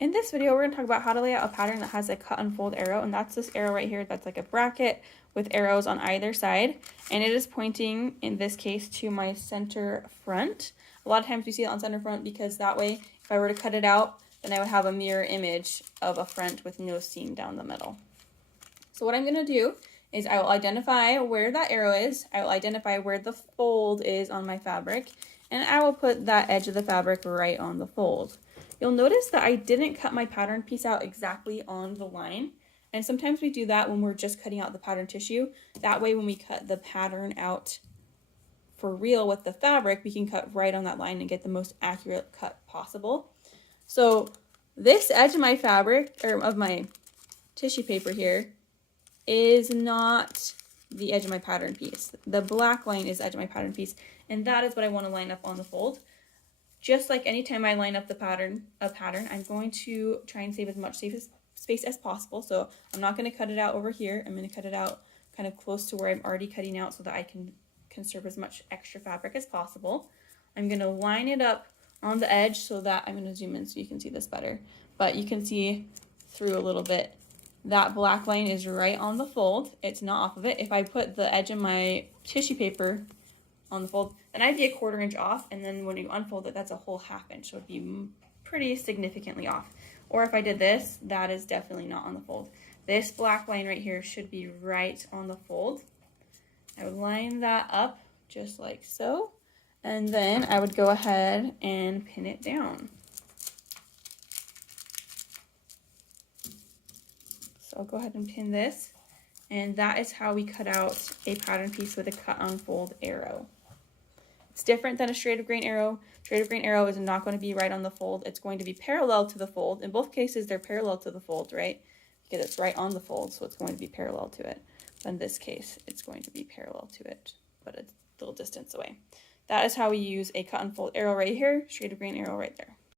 In this video, we're going to talk about how to lay out a pattern that has a cut and fold arrow, and that's this arrow right here that's like a bracket with arrows on either side, and it is pointing, in this case, to my center front. A lot of times we see it on center front because that way, if I were to cut it out, then I would have a mirror image of a front with no seam down the middle. So what I'm going to do is I will identify where that arrow is, I will identify where the fold is on my fabric, and I will put that edge of the fabric right on the fold. You'll notice that I didn't cut my pattern piece out exactly on the line. And sometimes we do that when we're just cutting out the pattern tissue. That way when we cut the pattern out for real with the fabric, we can cut right on that line and get the most accurate cut possible. So this edge of my fabric, or of my tissue paper here, is not the edge of my pattern piece. The black line is the edge of my pattern piece, and that is what I want to line up on the fold. Just like anytime I line up a pattern, I'm going to try and save as much space as possible. So I'm not going to cut it out over here. I'm going to cut it out kind of close to where I'm already cutting out so that I can conserve as much extra fabric as possible. I'm going to line it up on the edge so that, I'm going to zoom in so you can see this better, but you can see through a little bit. That black line is right on the fold. It's not off of it. If I put the edge of my tissue paper on the fold, then I'd be a 1/4 inch off, and then when you unfold it, that's a whole 1/2 inch, so it'd be pretty significantly off. Or if I did this, that is definitely not on the fold. This black line right here should be right on the fold. I would line that up just like so, and then I would go ahead and pin it down. So I'll go ahead and pin this, and that is how we cut out a pattern piece with a cut unfold arrow. It's different than a straight of grain arrow. Straight of grain arrow is not going to be right on the fold. It's going to be parallel to the fold. In both cases, they're parallel to the fold, right? Because it's right on the fold, so it's going to be parallel to it. But in this case, it's going to be parallel to it, but a little distance away. That is how we use a cut and fold arrow right here, straight of grain arrow right there.